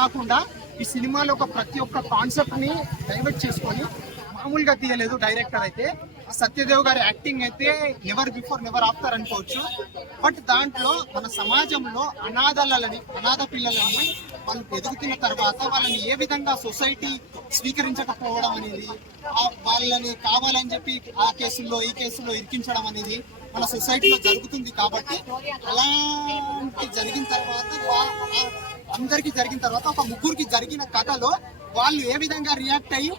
కాకుండా ఈ సినిమాలో ప్రతి ఒక్క కాన్సెప్ట్ ని డైవర్ట్ చేసుకొని మామూలుగా తీయలేదు డైరెక్టర్ అయితే. సత్యదేవ్ గారి యాక్టింగ్ అయితే నెవర్ బిఫోర్ నెవర్ ఆఫ్టర్ అనుకోవచ్చు. బట్ దాంట్లో మన సమాజంలో అనాథ పిల్లలని వాళ్ళు ఎదుగుతున్న తర్వాత వాళ్ళని ఏ విధంగా సొసైటీ స్వీకరించకపోవడం అనేది, వాళ్ళని కావాలని చెప్పి ఆ కేసుల్లో ఈ కేసుల్లో ఇరికించడం అనేది మన సొసైటీలో జరుగుతుంది. కాబట్టి అలాంటి జరిగిన తర్వాత అందరికి జరిగిన తర్వాత ఒక ముగ్గురికి జరిగిన కథలో వాళ్ళు ఏ విధంగా రియాక్ట్ అయ్యి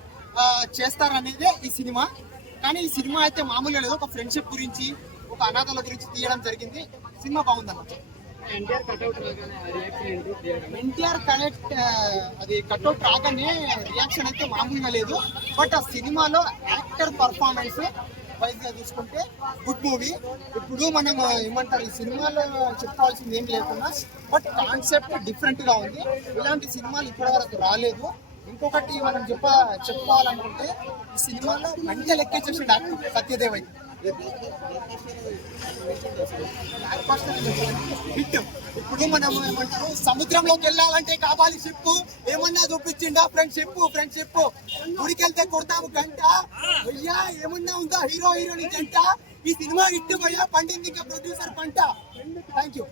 చేస్తారనేదే ఈ సినిమా. కానీ ఈ సినిమా అయితే మామూలుగా లేదు. ఒక ఫ్రెండ్షిప్ గురించి, ఒక అనాథల గురించి తీయడం జరిగింది. సినిమా బాగుందన్నమాట. ఎన్టీఆర్ కనెక్ట్ అది కట్అవుట్ రాగానే రియాక్షన్ అయితే మామూలుగా లేదు. బట్ ఆ సినిమాలో యాక్టర్ పర్ఫార్మెన్స్ వైజ్ గా చూసుకుంటే గుడ్ మూవీ. ఇప్పుడు మనం ఏమంటారు, ఈ సినిమాలో చెప్పుకోవాల్సింది ఏం లేకుండా బట్ కాన్సెప్ట్ డిఫరెంట్ గా ఉంది. ఇలాంటి సినిమాలు ఇప్పటి వరకు రాలేదు. ఇంకొకటి మనం చెప్పుకోవాలనుకుంటే ఈ సినిమాలో మంచిగా లెక్కేసేసి డాక్టర్ సత్యదేవ్ అయితే ఇప్పుడు మనం ఏమంటారు, సముద్రంలోకి వెళ్ళాలంటే కావాలి షిప్. ఏమన్నా చూపించిండా ఫ్రెండ్షిప్ గుడికెళ్తే కొడతాము గంట. అయ్యా ఏమన్నా ఉందా హీరో హీరోని గంట. ఈ సినిమా హిట్ పోయా పండింది ఇంకా ప్రొడ్యూసర్ పంట. Thank you.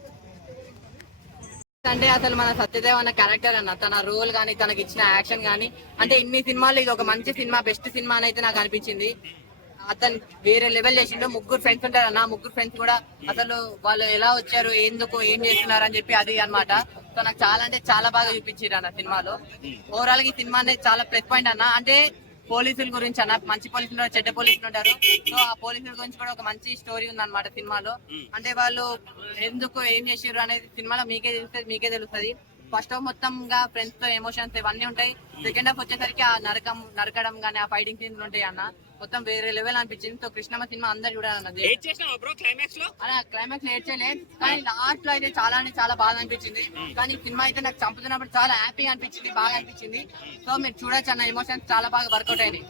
అంటే అసలు మన సత్యదేవ్ అన్న క్యారెక్టర్ అన్న, తన రోల్ గానీ, తనకి ఇచ్చిన యాక్షన్ గానీ, అంటే ఇన్ని సినిమాలు ఇది ఒక మంచి సినిమా, బెస్ట్ సినిమా అని అయితే నాకు అనిపించింది. అతను వేరే లెవెల్ చేసిండు. ముగ్గురు ఫ్రెండ్స్ ఉంటారు అన్న, ముగ్గురు ఫ్రెండ్స్ కూడా అసలు వాళ్ళు ఎలా వచ్చారు, ఎందుకు, ఏం చేస్తున్నారు అని చెప్పి అది అనమాట. సో నాకు చాలా అంటే చాలా బాగా చూపించారు అన్న సినిమాలో. ఓవరాల్ గా ఈ సినిమా అనేది చాలా ప్లస్ పాయింట్ అన్న. అంటే పోలీసుల గురించి అన్న, మంచి పోలీసులు ఉంటారు, చెడ్డ పోలీసులు ఉంటారు. సో ఆ పోలీసుల గురించి కూడా ఒక మంచి స్టోరీ ఉంది అనమాట సినిమాలో. అంటే వాళ్ళు ఎందుకు ఏం చేసారు అనేది సినిమాలో మీకే తెలుస్తుంది. ఫస్ట్ హాఫ్ మొత్తంగా ఫ్రెండ్స్ తో ఎమోషన్స్ ఇవన్నీ ఉంటాయి. సెకండ్ హాఫ్ వచ్చేసరికి ఆ నరకడం గానీ, ఆ ఫైటింగ్ సీన్స్ ఉంటాయి అన్న. మొత్తం వేరే లెవెల్ అనిపించింది. సో కృష్ణమ్మ సినిమా అందరు చూడాలన్నది. క్లైమాక్స్ ఏడ్చలేదు, కానీ లాస్ట్ లో అయితే చాలా అంటే చాలా బాగా అనిపించింది. కానీ సినిమా అయితే నాకు చంపుతున్నప్పుడు చాలా హ్యాపీగా అనిపించింది, బాగా అనిపించింది. సో మీరు చూడొచ్చు అన్న, ఎమోషన్స్ చాలా బాగా వర్కౌట్ అయినాయి.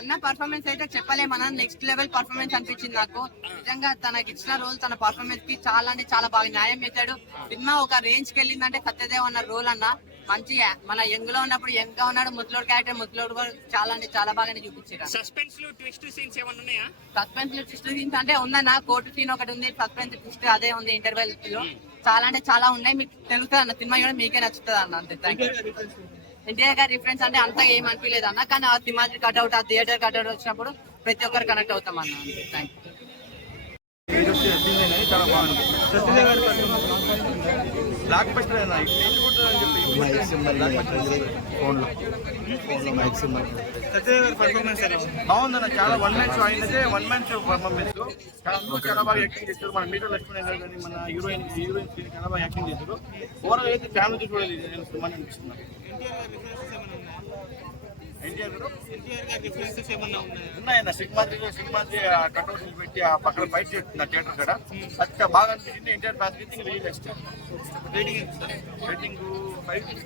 అన్న పర్ఫార్మెన్స్ అయితే చెప్పలేమన్నా, నెక్స్ట్ లెవెల్ పర్ఫార్మెన్స్ అనిపించింది నాకు. నిజంగా తనకి ఇచ్చిన రోల్, తన పర్ఫార్మెన్స్ కి చాలా అంటే చాలా బాగా న్యాయం చేశాడు. సినిమా ఒక రేంజ్ కి వెళ్ళిందంటే సత్యదేవ్ అన్న రోల్ అన్న మంచిగా, మన యంగ్ లో ఉన్నప్పుడు యంగ్ గా ఉన్నాడు. ముసలోడు క్యారెక్టర్ ముసలోడు కూడా చాలా అంటే చాలా బాగానే చూపించారు. సస్పెన్స్ ట్విస్ట్ సీన్స్ అంటే ఉందన్న, కోర్టు సీన్ ఒకటి ఉంది, సస్పెన్స్ ట్విస్ట్ అదే ఉంది ఇంటర్వెల్ లో. చాలా అంటే చాలా ఉన్నాయి, మీకు తెలుస్తుంది అన్న. సినిమా కూడా మీకే నచ్చుతుంది అన్న. అంతే. ఎన్టీఆర్ గారి రిఫరెన్స్ అంటే అంతా ఏం అనిపించలేదు అన్న, కానీ ఆ సినిమా కట్అవుట్, ఆ థియేటర్ కట్అవుట్ వచ్చినప్పుడు ప్రతి ఒక్కరు కనెక్ట్ అవుతాం అన్న. అంతే. థ్యాంక్ బ్లాక్ బస్టర్ బాగుందన్న. చాలా 1 man షో అయిందంటే 1 man షో పర్ఫార్మెన్స్ చాలా బాగా యాక్టింగ్ చేస్తారు. మన మీటర్ లక్ష్మణ్ కానీ మన హీరోయిన్ చాలా బాగా యాక్టింగ్ చేస్తారు. ఓవరాల్ అయితే ఫ్యామిలీ చూడాలి సినిమా అనిపిస్తుంది. ఉన్నాయన్న సింహాద్రి కట్అవుట్ పెట్టి ఆ పక్కన బయట చేస్తున్న థియేటర్ కూడా అది బాగా అనిపించింది. ఎన్టీఆర్ ఫ్యాసిలిటీ రిలీజ్ చేస్తారు. రేటింగ్ 5.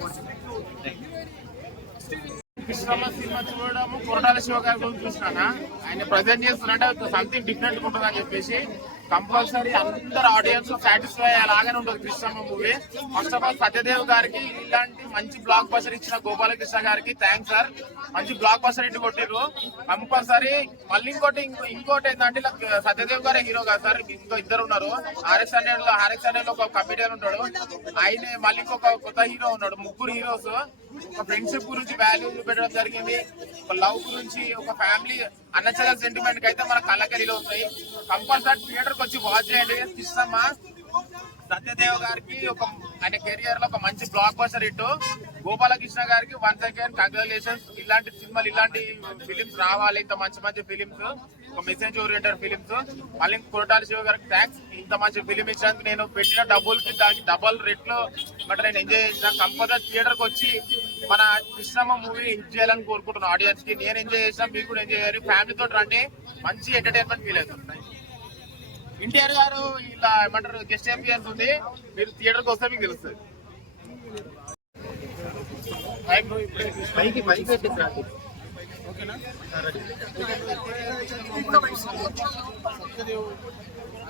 కృష్ణమ్మ సినిమా చూడడము, కొరటాల శివ గారి గురించి చూసినా ఆయన ప్రజెంట్ చేస్తున్నట్టే సంథింగ్ డిఫరెంట్ గా ఉంటుంది అని చెప్పేసి కంపల్సరీ అందరు ఆడియన్స్ సాటిస్ఫై అలాగే ఉంటుంది Krishnamma movie. First of all Satyadev గారికి ఇలాంటి మంచి బ్లాక్ బస్టర్ ఇచ్చిన గోపాలకృష్ణ గారికి థ్యాంక్స్ సార్. మంచి బ్లాక్ బస్టర్ ఇటు కొట్టిర్రు కంపల్సరీ. మళ్ళీ ఇంకోటి ఏంటంటే సత్యదేవ్ గారే హీరో కదా సార్, ఇంకో ఇద్దరు ఉన్నారు. ఆర్ఎక్స్ హండ్రెడ్ లో ఒక కమిడియన్ ఉంటాడు, ఆయన మళ్ళీ ఇంకొక కొత్త హీరో ఉన్నాడు. ముగ్గురు హీరోస్ ఒక ఫ్రెండ్షిప్ గురించి వాల్యూలు పెట్టడం జరిగింది, ఒక లవ్ గురించి, ఒక ఫ్యామిలీ అన్నచల సెంటిమెంట్ కి అయితే మన కళ్ళకెళ్ళిలో ఉంటాయి. కంపల్సరీ థియేటర్ కి వచ్చి వాచ్ చేయండి. కృష్ణమ్మ సత్యదేవ్ గారికి ఆయన కెరియర్ లో ఒక మంచి బ్లాక్ బస్టర్ హిట్. గోపాలకృష్ణ గారికి వన్స్ అగైన్ కంగ్రాచులేషన్స్. ఇలాంటి సినిమాలు, ఇలాంటి ఫిలిమ్స్ రావాలి, ఇంత మంచి ఫిలిమ్స్, ఒక మెసేజ్ ఓరియంటెడ్ ఫిలిమ్స్. మళ్ళీ కొరటాల శివ గారికి థ్యాంక్స్. ఇంత మంచి ఫిలిం ఇచ్చినందుకు నేను పెట్టిన డబ్బులకి దానికి డబల్ రేట్లో బట్ నేను ఎంజాయ్ చేసిన. కంపల్సరీ థియేటర్ కి వచ్చి మన కృష్ణమ్మ మూవీ ఎంజాయ్ చేయాలని కోరుకుంటున్నాను. ఆడియన్స్ కి నేను ఎంజాయ్ చేసిన, మీకు కూడా ఎంజాయ్ చేయాలి. ఫ్యామిలీతో రండి, మంచి ఎంటర్టైన్మెంట్ ఫీల్ అవుతుంది. ఎన్టీఆర్ గారు ఇలా ఏమంటారు గెస్ట్ అపియరెన్స్ ఉంది, మీరు థియేటర్కి వస్తే మీకు తెలుస్తుంది. సత్యదేవ్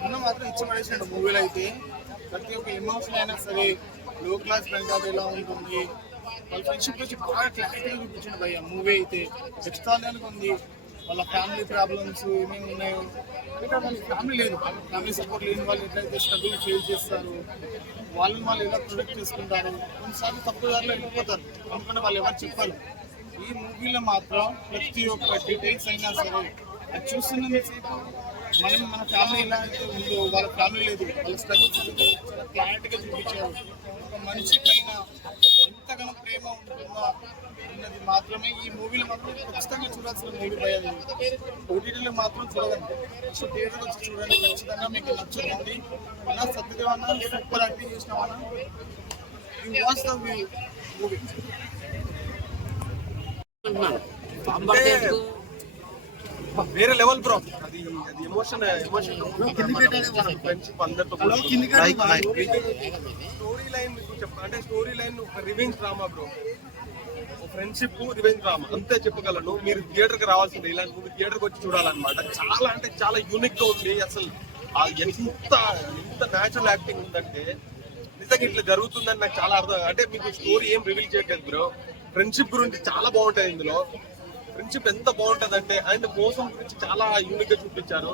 అన్న మాత్రం ఇచ్చి పడేసినాడు మూవీలో అయితే. ప్రతి ఒక్క ఎమోషన్ అయినా సరే, లో క్లాస్ పంజాబ్ ఎలా ఉంటుంది, వాళ్ళ ఫ్రెండ్షిప్ గురించి బాగా క్లారిటీగా చూపించింది భయ్య మూవీ అయితే. ఎక్స్ట్రాడినరీగా ఉంది. వాళ్ళ ఫ్యామిలీ ప్రాబ్లమ్స్ ఏమేమి ఉన్నాయో, ఇంకా వాళ్ళకి ఫ్యామిలీ లేదు, ఫ్యామిలీ సపోర్ట్ లేని వాళ్ళు ఎట్లయితే స్ట్రగుల్ ఫేస్ చేస్తారు, వాళ్ళని వాళ్ళు ఎలా ప్రొటెక్ట్ చేసుకుంటారు, కొన్నిసార్లు తప్పు దారిలో వెళ్ళిపోతారు అనుకుంటే వాళ్ళు ఎవరు చెప్పాలి. ఈ మూవీలో మాత్రం ప్రతి ఒక్క డీటెయిల్స్ అయినా సరే అది చూస్తున్నంతసేపు మన ఫ్యామిలీ ఎలా అయితే ఉందో వాళ్ళ ఫ్యామిలీ లేదు, వాళ్ళ స్ట్రగుల్స్ అనేది చాలా క్లారిటీగా చూపించారు. ఒక మనిషి పైన ఎంతగానో ప్రేమ ఉంటుందా అన్నది మాత్రమే ఈ మూవీలో మాత్రం ఖచ్చితంగా చూడాల్సిన మూవీ పోయేది. ఓటీటీలో మాత్రం చూడగండి, సో థియేటర్లో వచ్చి చూడండి, ఖచ్చితంగా మీకు నచ్చుతుంది. అలా సత్యదేవన్న సూపర్ యాక్టింగ్ చేసినామన్నా, యూ వాచ్ ద మూవీ. వేరే లెవెల్ బ్రో, అది ఎమోషన్ ఫ్రెండ్షిప్ అందరితో స్టోరీ లైన్ మీకు అంటే స్టోరీ లైన్ ఒక revenge drama bro, friendship revenge drama అంతే చెప్పగలను. మీరు థియేటర్ కి రావాల్సిందే, ఇలాంటి మూవీ థియేటర్ కి వచ్చి చూడాలన్నమాట. చాలా అంటే చాలా యూనిక్ గా ఉంది అసలు. ఎంత న్యాచురల్ యాక్టింగ్ ఉందంటే నిజంగా ఇట్లా జరుగుతుందని నాకు చాలా అర్థం. అంటే మీకు స్టోరీ ఏం రివీల్ చేయట్లేదు బ్రో, ఫ్రెండ్షిప్ గురించి చాలా బాగుంటది ఇందులో. ఫ్రెండ్షిప్ ఎంత బాగుంటది అంటే, అండ్ మోసం గురించి చాలా యూనిక్ గా చూపించారు.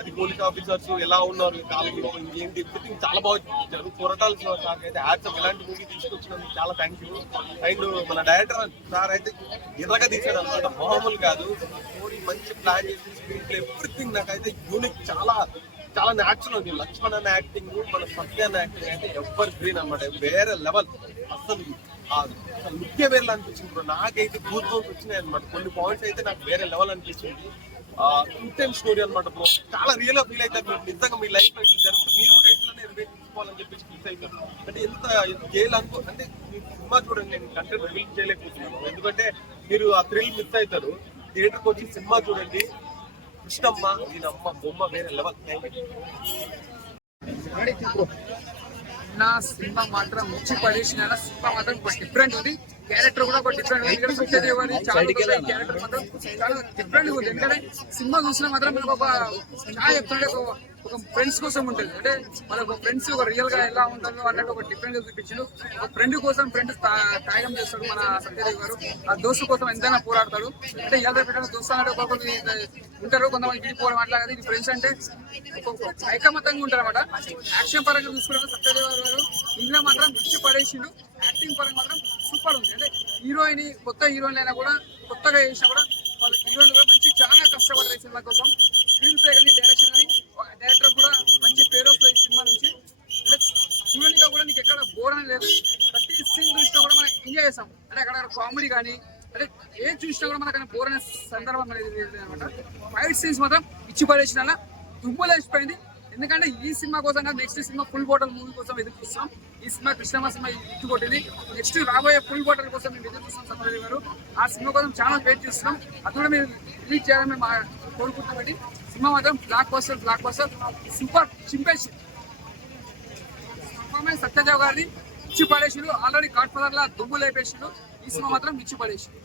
అది పోలీస్ ఆఫీసర్స్ ఎలా ఉన్నారు ఈ కాలంలో, ఏంటి ఎవ్రీథింగ్ చాలా బాగా చూపించారు. కొరటాల సార్ అయితే హ్యాట్స్, ఇలాంటి మూవీ తీసుకొచ్చినందుకు చాలా థ్యాంక్ యూ. అండ్ మన డైరెక్టర్ సార్ అయితే ఎర్రగా తీసాడు అనమాట, మామూలు కాదు. స్టోరీ మంచి ప్లాన్ చేసి స్క్రీన్ ప్లే ఎవ్రీథింగ్ నాకైతే యూనిక్, చాలా చాలా న్యాచురల్ ఉంది. లక్ష్మణ్ అన్న యాక్టింగ్, మన సత్య అన్న యాక్టింగ్ అయితే ఎవర్ గ్రీన్ అనమాట, వేరే లెవెల్. అసలు ముఖ్య వేరే అనిపించింది బ్రో, నాకైతే గూస్ బంప్స్ వచ్చినాయి అనమాట. కొన్ని పాయింట్స్ అయితే నాకు వేరే లెవెల్ అనిపించింది. ఇంటెన్స్ స్టోరీ అనమాట బ్రో, చాలా రియల్ గా ఫీల్ అవుతారు మీరు. నిజంగా మీ లైఫ్ లో జరుగుతుంది, మీరు కూడా ఇట్లానే రివైవ్ తీసుకోవాలని చెప్పేసి ఫీల్ అవుతారు. అంటే ఎంత స్కేల్ అనుకో, అంటే మీరు సినిమా చూడండి, నేను కంటెంట్ రివీల్ చేయలేకపోతున్నాను ఎందుకంటే మీరు ఆ థ్రిల్ మిస్ అవుతారు. థియేటర్కి వచ్చి సినిమా చూడండి. కృష్ణమ్మ దీనమ్మ బొమ్మ వేరే లెవెల్. నా సినిమా మాత్రం ముచ్చి పడేసిన సినిమా మాత్రం ఒక డిఫరెంట్ ఉంది. క్యారెక్టర్ కూడా ఒక డిఫరెంట్ ఉంది. సత్యదేవ్ చాలా క్యారెక్టర్ మాత్రం చాలా డిఫరెంట్ ఉంది. ఎందుకంటే సినిమా చూసినా మాత్రం మనకు ఒక చాలా చెప్తుంటే ఒక ఫ్రెండ్స్ కోసం ఉంటుంది. అంటే మనకు ఫ్రెండ్స్ ఒక రియల్ గా ఎలా ఉంటారో అన్నట్టు ఒక డిఫరెంట్ గా చూపించాడు. ఒక ఫ్రెండ్ కోసం ఫ్రెండ్ త్యాగం చేస్తాడు మన సత్యదేవ్ గారు. ఆ దోస్తు కోసం ఎంతైనా పోరాడతాడు. అంటే ఇలా పెట్టిన దోస్తు అంటే ఒక్కొక్కరు ఉంటారు, కొంతమంది విడిపోవడం అట్లా కదా. ఇది ఫ్రెండ్స్ అంటే ఐకమత్యంగా ఉంటారు అనమాట. యాక్షన్ పరంగా చూసుకున్నాక సత్యదేవ్ గారు ఇందులో మాత్రం మిచ్చి పడేసిండు. యాక్టింగ్ పరంగా మాత్రం సూపర్ ఉంది. అంటే హీరోయిన్ కొత్త హీరోయిన్ అయినా కూడా, కొత్తగా చేసినా కూడా వాళ్ళ హీరోయిన్ కూడా మంచి చాలా కష్టపడ్డారు ఈ సినిమా కోసం. స్క్రీన్ ప్లే కానీ, డైరెక్షన్ కానీ, డైరెక్టర్ కూడా మంచి పేరు వస్తుంది ఈ సినిమా నుంచి. చూడడానికి కూడా నీకు ఎక్కడ బోర్ అని లేదు. ప్రతి సీన్ చూసినా కూడా మనం ఎంజాయ్ చేస్తాం. అంటే అక్కడ కామెడీ కానీ, అంటే ఏం చూసినా కూడా మనకు బోర్ అనే సందర్భం అనేది అనమాట. ఫైట్ సీన్స్ మాత్రం ఇచ్చి పడేసిన దుమ్ములు వేసిపోయింది. ఎందుకంటే ఈ సినిమా కోసం కాదు, next cinema full bottle movie కోసం ఎదురు చూస్తాం. ఈ సినిమా కృష్ణమ్మ సినిమా ఇట్టు కొట్టింది. నెక్స్ట్ రాబోయే ఫుల్ బాటల్ కోసం మేము ఎదురు చూస్తాం. సత్యదేవ్ గారు ఆ సినిమా కోసం చాలా వెయిట్ చేస్తున్నాం. అది కూడా మీరు రిలీజ్ చేయాలని మేము కోరుకుంటామండి. సినిమా మాత్రం బ్లాక్ బస్టర్ సూపర్ చింపేసి సత్యదేవ్ గారిని ఇచ్చి పడేసాడు. ఆల్రెడీ గాడ్ ఫాదర్ లా దుమ్ము లేపేసాడు. ఈ సినిమా మాత్రం ఇచ్చి పడేసాడు.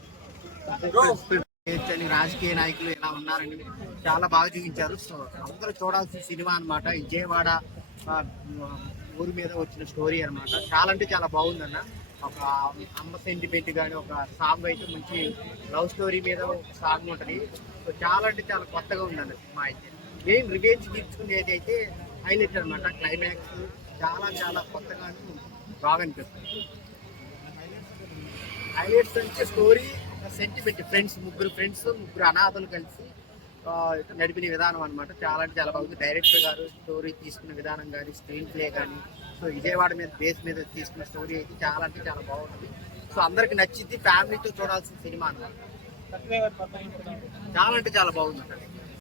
రాజకీయ నాయకులు ఎలా ఉన్నారని చాలా బాగా చూపించారు. సో అందరూ చూడాల్సిన సినిమా అనమాట. విజయవాడ ఊరి మీద వచ్చిన స్టోరీ అనమాట. చాలా అంటే చాలా బాగుందన్న. ఒక అమ్మ సెంటిమెంట్ కానీ, ఒక సాంగ్ అయితే మంచి లవ్ స్టోరీ మీద ఒక సాంగ్ ఉంటుంది. సో చాలా అంటే చాలా కొత్తగా ఉందన్న సినిమా అయితే. ఏం రివెంజ్ తీర్చుకునేది అయితే హైలైట్ అనమాట. క్లైమాక్స్ చాలా చాలా కొత్తగాను బాగా అనిపిస్తుంది. హైలైట్స్ అంటే స్టోరీ, సెంటిమెంట్, ముగ్గురు ఫ్రెండ్స్ ముగ్గురు అనాథలు కలిసి నడిపిన విధానం అనమాట. చాలా అంటే చాలా బాగుంది. డైరెక్టర్ గారు స్టోరీ తీసుకున్న విధానం కానీ, స్క్రీన్ ప్లే కానీ, సో విజయవాడ మీద బేస్ మీద తీసుకున్న స్టోరీ అయితే చాలా అంటే చాలా బాగుంటుంది. సో అందరికి నచ్చింది, ఫ్యామిలీతో చూడాల్సిన సినిమా అనమాట. చాలా అంటే చాలా బాగుంది.